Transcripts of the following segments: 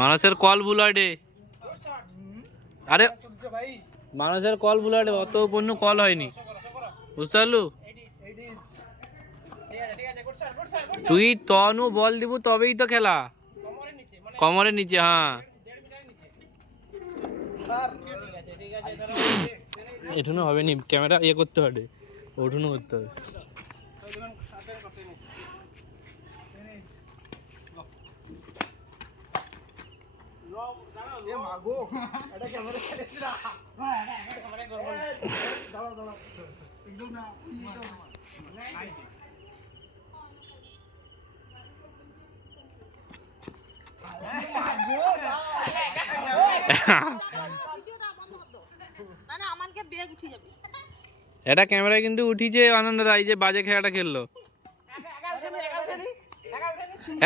মানুষের কল বুলাডে, আরে মানুষের কল বুলাডে, অত পণ্য কল হয়নি, বুঝতে পারলু? তুই তনু বল দিব তবেই তো খেলা, কমরের নিচে। হ্যাঁ এঠুনো হবে নি, ক্যামেরা ইয়ে করতে হবে, ওঠুনো করতে হবে। এটা ক্যামেরায় কিন্তু উঠিছে আনন্দ রাই যে বাজে খেলাটা খেললো,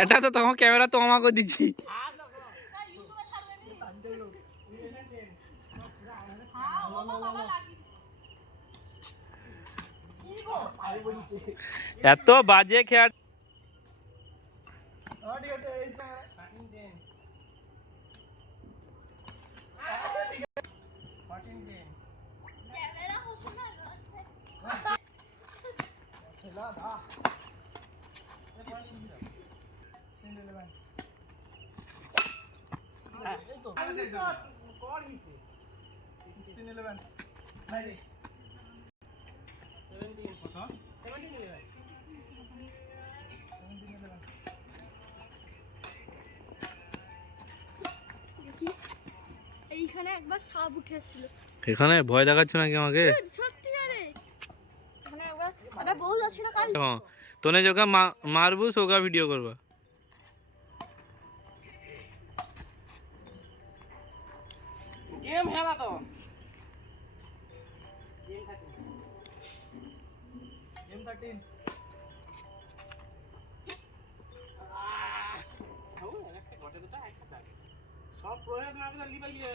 এটা তো তোমার ক্যামেরা তো আমাকে দিচ্ছি। এত বাজে খেলা এইখানে একবার সাপ উঠেছিল, এখানে ভয় দেখাচ্ছ নাকি আমাকে? তোনে যোগা মারবু সোগা ভিডিও করবা। গেম খেলা তো গেম 13 সব প্রয়োগ না করে লিবাই দিয়ে